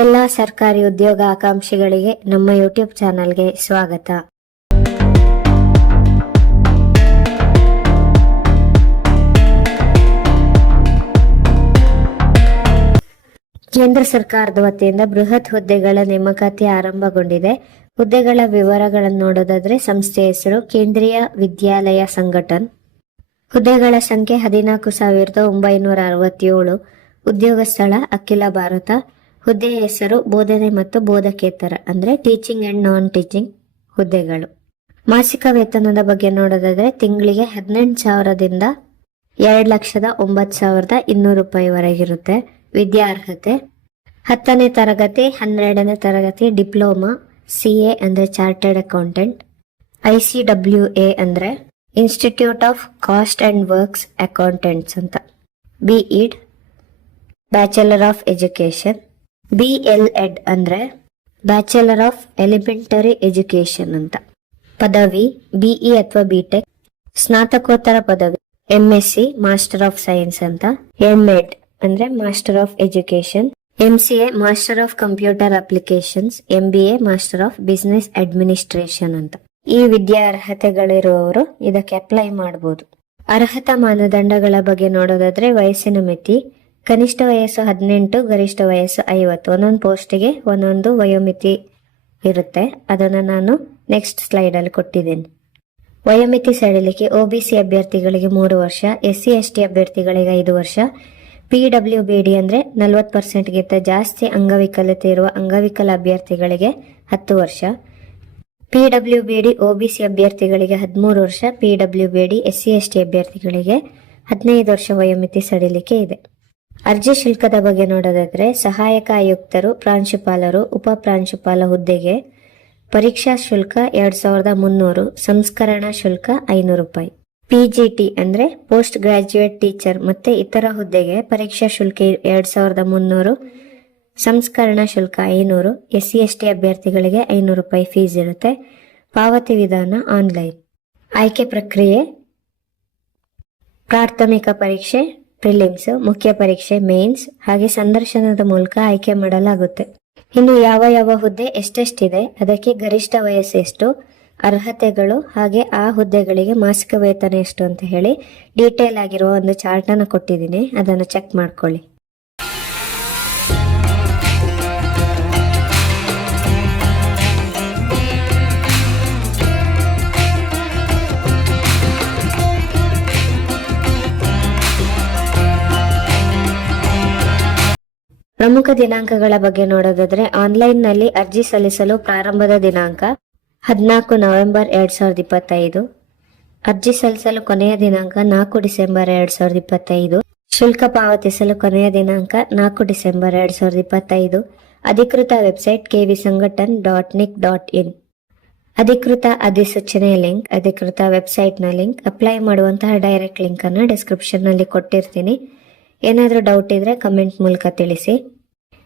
ಎಲ್ಲ ಸರ್ಕಾರಿ ಉದ್ಯೋಗ ಆಕಾಂಕ್ಷಿಗಳಿಗೆ ನಮ್ಮ ಯೂಟ್ಯೂಬ್ ಚಾನಲ್ಗೆ ಸ್ವಾಗತ. ಕೇಂದ್ರ ಸರ್ಕಾರದ ವತಿಯಿಂದ ಬೃಹತ್ ಹುದ್ದೆಗಳ ನೇಮಕಾತಿ ಆರಂಭಗೊಂಡಿದೆ. ಹುದ್ದೆಗಳ ವಿವರಗಳನ್ನು ನೋಡೋದಾದ್ರೆ ಸಂಸ್ಥೆ ಹೆಸರು ಕೇಂದ್ರೀಯ ವಿದ್ಯಾಲಯ ಸಂಘಟನ್. ಹುದ್ದೆಗಳ ಸಂಖ್ಯೆ ಹದಿನಾಲ್ಕು ಸಾವಿರದ ಒಂಬೈನೂರ ಅರವತ್ತೇಳು. ಉದ್ಯೋಗ ಸ್ಥಳ ಅಖಿಲ ಭಾರತ. ಹುದ್ದೆಯ ಹೆಸರು, ಬೋಧನೆ ಮತ್ತು ಬೋಧಕೇತರ, ಅಂದ್ರೆ ಟೀಚಿಂಗ್ ಅಂಡ್ ನಾನ್ ಟೀಚಿಂಗ್ ಹುದ್ದೆಗಳು. ಮಾಸಿಕ ವೇತನದ ಬಗ್ಗೆ ನೋಡೋದಾದ್ರೆ ತಿಂಗಳಿಗೆ ಹದಿನೆಂಟು ಸಾವಿರದಿಂದ ಎರಡು ಲಕ್ಷದ ಒಂಬತ್ತು ಸಾವಿರದ ಇನ್ನೂರು ರೂಪಾಯಿವರೆಗಿರುತ್ತೆ ವಿದ್ಯಾರ್ಹತೆ, ಹತ್ತನೇ ತರಗತಿ, ಹನ್ನೆರಡನೇ ತರಗತಿ, ಡಿಪ್ಲೊಮಾ ಸಿ ಎ ಅಂದ್ರೆ chartered accountant, I C W A ಅಂದ್ರೆ institute of cost and works accountants ಅಂತ. B Ed bachelor of education B L Ed ಅಂದ್ರೆ ಬ್ಯಾಚುಲರ್ ಆಫ್ ಎಲಿಮೆಂಟರಿ ಎಜುಕೇಷನ್ ಅಂತ. ಪದವಿ ಬಿಇ ಅಥವಾ ಬಿಟೆಕ್ ಸ್ನಾತಕೋತ್ತರ ಪದವಿ M Sc master of science ಅಂತ. M Ed ಅಂದ್ರೆ master of education a master of computer applications a master of business administration ಅಂತ. ಈ ವಿದ್ಯಾ ಅರ್ಹತೆಗಳಿರುವವರು ಇದಕ್ಕೆ ಅಪ್ಲೈ ಮಾಡಬಹುದು ಅರ್ಹತಾ ಮಾನದಂಡಗಳ ಬಗ್ಗೆ ನೋಡೋದಾದ್ರೆ ವಯಸ್ಸಿನ ಮಿತಿ ಕನಿಷ್ಠ ವಯಸ್ಸು ಹದಿನೆಂಟು, ಗರಿಷ್ಠ ವಯಸ್ಸು ಐವತ್ತು. ಒಂದೊಂದು ಪೋಸ್ಟ್ಗೆ ಒಂದೊಂದು ವಯೋಮಿತಿ ಇರುತ್ತೆ. ಅದನ್ನು ನಾನು ನೆಕ್ಸ್ಟ್ ಸ್ಲೈಡಲ್ಲಿ ಕೊಟ್ಟಿದ್ದೀನಿ. ವಯೋಮಿತಿ ಸಡಿಲಿಕೆ ಸಿ ಅಭ್ಯರ್ಥಿಗಳಿಗೆ ಮೂರು ವರ್ಷ ಎಸ್ ಸಿ ಎಸ್ ಟಿ ಅಭ್ಯರ್ಥಿಗಳಿಗೆ ಐದು ವರ್ಷ. ಪಿ ಡಬ್ಲ್ಯೂ ಬಿ ಡಿ ಅಂದರೆ ನಲವತ್ತು ಪರ್ಸೆಂಟ್ಗಿಂತ ಜಾಸ್ತಿ ಅಂಗವಿಕಲತೆ ಇರುವ ಅಂಗವಿಕಲ ಅಭ್ಯರ್ಥಿಗಳಿಗೆ ಹತ್ತು ವರ್ಷ. P W B D O B C ಅಭ್ಯರ್ಥಿಗಳಿಗೆ ಹದಿಮೂರು ವರ್ಷ P W B D S C S T ಅಭ್ಯರ್ಥಿಗಳಿಗೆ ಹದಿನೈದು ವರ್ಷ ವಯೋಮಿತಿ ಸಡಿಲಿಕೆ ಇದೆ. ಅರ್ಜಿ ಶುಲ್ಕದ ಬಗ್ಗೆ ನೋಡೋದಾದ್ರೆ ಸಹಾಯಕ ಆಯುಕ್ತರು, ಪ್ರಾಂಶುಪಾಲರು, ಉಪ ಪ್ರಾಂಶುಪಾಲ ಹುದ್ದೆಗೆ ಪರೀಕ್ಷಾ ಶುಲ್ಕ ಎರಡ್ ಸಾವಿರದ ಮುನ್ನೂರು, ಸಂಸ್ಕರಣಾ ಶುಲ್ಕ ಐನೂರು ರೂಪಾಯಿ. ಪಿಜಿಟಿ ಅಂದ್ರೆ ಪೋಸ್ಟ್ ಗ್ರಾಜ್ಯುಯೇಟ್ ಟೀಚರ್ ಮತ್ತೆ ಇತರ ಹುದ್ದೆಗೆ ಪರೀಕ್ಷಾ ಶುಲ್ಕ ಎರಡ್ ಸಾವಿರದ ಮುನ್ನೂರು, ಸಂಸ್ಕರಣಾ ಶುಲ್ಕ ಐನೂರು, ಎಸ್ ಸಿ ಎಸ್ ಟಿ ಅಭ್ಯರ್ಥಿಗಳಿಗೆ ಐನೂರು ರೂಪಾಯಿ ಫೀಸ್ ಇರುತ್ತೆ. ಪಾವತಿ ವಿಧಾನ ಆನ್ಲೈನ್ ಆಯ್ಕೆ ಪ್ರಕ್ರಿಯೆ. ಪ್ರಾಥಮಿಕ ಪರೀಕ್ಷೆ. ಪ್ರಿಲಿಮ್ಸ್ ಮುಖ್ಯ ಪರೀಕ್ಷೆ ಮೇನ್ಸ್ ಹಾಗೆ ಸಂದರ್ಶನದ ಮೂಲಕ ಆಯ್ಕೆ ಮಾಡಲಾಗುತ್ತೆ. ಇನ್ನು ಯಾವ ಯಾವ ಹುದ್ದೆ ಎಷ್ಟೆಷ್ಟಿದೆ, ಅದಕ್ಕೆ ಗರಿಷ್ಠ ವಯಸ್ಸು ಎಷ್ಟು, ಅರ್ಹತೆಗಳು ಹಾಗೆ ಆ ಹುದ್ದೆಗಳಿಗೆ ಮಾಸಿಕ ವೇತನ ಎಷ್ಟು ಅಂತ ಹೇಳಿ ಡೀಟೇಲ್ ಆಗಿರುವ ಒಂದು ಚಾರ್ಟ್ ಅನ್ನು ಕೊಟ್ಟಿದ್ದೀನಿ, ಅದನ್ನು ಚೆಕ್ ಮಾಡ್ಕೊಳ್ಳಿ. ಪ್ರಮುಖ ದಿನಾಂಕಗಳ ಬಗ್ಗೆ ನೋಡೋದಾದ್ರೆ ಆನ್ಲೈನ್ನಲ್ಲಿ ಅರ್ಜಿ ಸಲ್ಲಿಸಲು ಪ್ರಾರಂಭದ ದಿನಾಂಕ ಹದಿನಾಲ್ಕು ನವೆಂಬರ್ ಎರಡ್ ಸಾವಿರದ ಇಪ್ಪತ್ತೈದು. ಅರ್ಜಿ ಸಲ್ಲಿಸಲು ಕೊನೆಯ ದಿನಾಂಕ ನಾಲ್ಕು ಡಿಸೆಂಬರ್ ಎರಡ್ ಸಾವಿರದ ಇಪ್ಪತ್ತೈದು. ಶುಲ್ಕ ಪಾವತಿಸಲು ಕೊನೆಯ ದಿನಾಂಕ ನಾಲ್ಕು ಡಿಸೆಂಬರ್ ಎರಡ್ ಸಾವಿರದ ಇಪ್ಪತ್ತೈದು. ಅಧಿಕೃತ website KV Sangathan dot nic dot in. ಅಧಿಕೃತ ಅಧಿಸೂಚನೆಯ ಲಿಂಕ್, ಅಧಿಕೃತ ವೆಬ್ಸೈಟ್ನ ಲಿಂಕ್, ಅಪ್ಲೈ ಮಾಡುವಂತಹ ಡೈರೆಕ್ಟ್ ಲಿಂಕ್ ಅನ್ನು ಡಿಸ್ಕ್ರಿಪ್ಷನ್ನಲ್ಲಿ ಕೊಟ್ಟಿರ್ತೀನಿ. ಏನಾದರೂ ಡೌಟ್ ಇದ್ರೆ ಕಮೆಂಟ್ ಮೂಲಕ ತಿಳಿಸಿ.